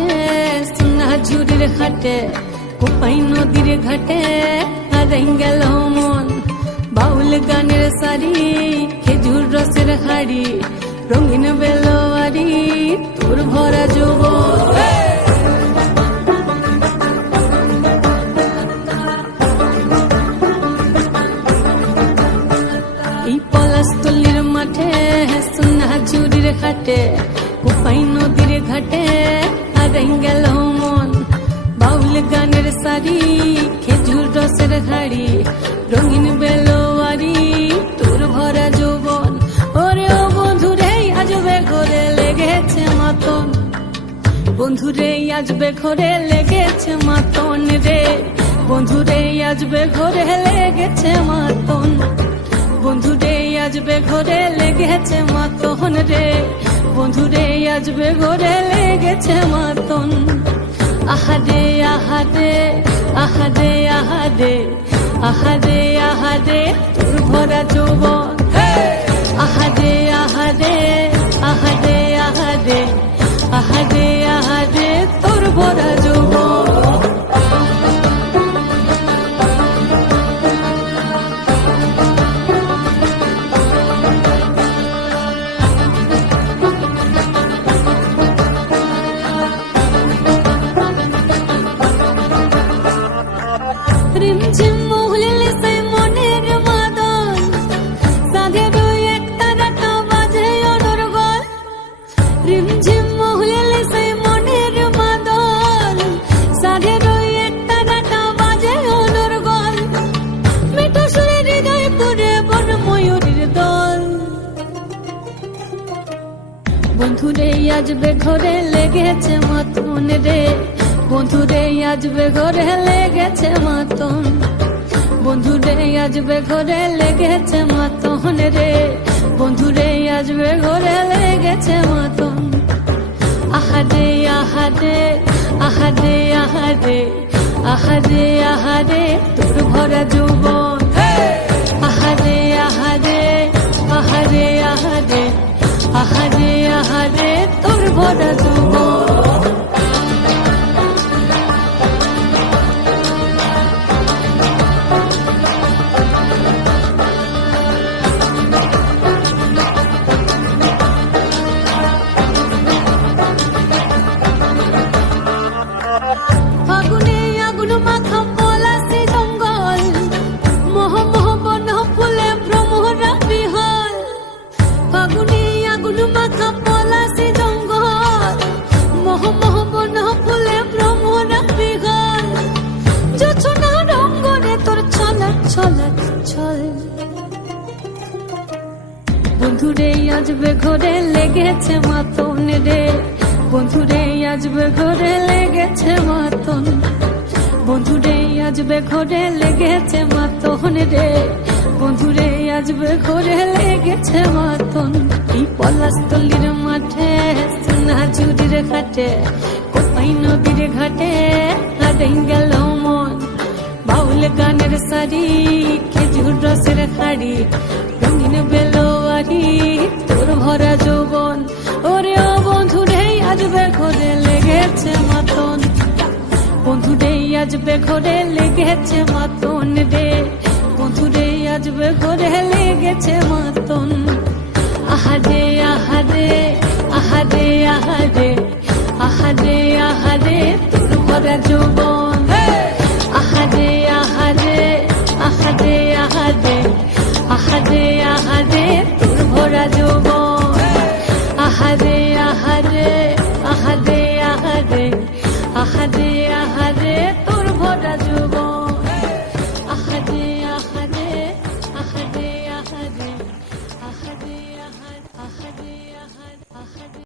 মাঠে সোনা ঝুরির ঘাটে, কোপাই নদীর ঘাটে, হারাই গেল মন। বাউল গানের সারি, খেজুর রসের হাড়ি, রঙিন বেলোয়ারি, তোর ভরা এই পলাশতলির মাঠে সোনা ঝুরির ঘাটে, কোপাই নদীর ঘাটে হারাই গেল মন বাউল গানের সারি, খেজুর রসের হাড়ি, রঙিন বেলোয়ারি, তোর ভরা যৌবন। ওরে ও বন্ধুরে আজবে ঘরে লেগেছে মাতন। বন্ধুরে আজবে ঘরে লেগেছে মাতন রে। বন্ধুরে আজবে ঘরে লেগেছে মাতন। বন্ধুরে আজবে ঘরে লেগেছে মাতন রে। বন্ধুরে আজবে ঘরে লেগেছে মাতন। আহাদে আহাদে আহাদে আহাদে আহাদে আহাদে ভরা যৌবন। রিমঝিম মহুলিল সে মনের মাদন সাধে দুই এক তারাটা বাজে অনর্গল রিমঝিম মহুলিল সে মনের মাদন সাধে দুই এক তারাটা বাজে অনর্গল মিঠো সুরে হৃদয় পুরে বন ময়ূরীর দল। বন্ধুরে আজবে ঘরে লেগেছে মতন রে। বন্ধুরে আজবে ঘরে লেগেছে মতন। বন্ধুরে আজবে ঘরে লেগেছে মতন রে। বন্ধুরে আজবে ঘরে লেগেছে মতন। আহারে আহারে আহারে আহারে আহারে আহারে তোর ভরা যৌবন। আহারে আহারে আহারে বন্ধুরে আজবে ঘরে লেগেছে মাতন রে। বন্ধুরে আজবে ঘরে লেগেছে মাতন। বন্ধুরে আজবে ঘরে লেগেছে মাতন রে। বন্ধুরে আজবে ঘরে লেগেছে মাতন। এই পলাশতলির মাঠে, সোনা ঝুরির ঘাটে, কোপাই নদীর ঘাটে, হারাই গেল মন। বাউল গানের শাড়ি খেজুর রসের খাড়ি রঙিন বেলোয়ারি তোর ভরা যৌবন ওরে ও বন্ধু রে আজবে ঘরে লেগেছে মাতন বন্ধু রে আজবে ঘরে লেগেছে মাতন রে বন্ধু রে আজবে ঘরে লেগেছে মাতন আহারে আহারে আহারে আহারে আহারে আহারে তোর ভরা যৌবন আহারে আহারে আহারে আহারে আহারে আহারে তোর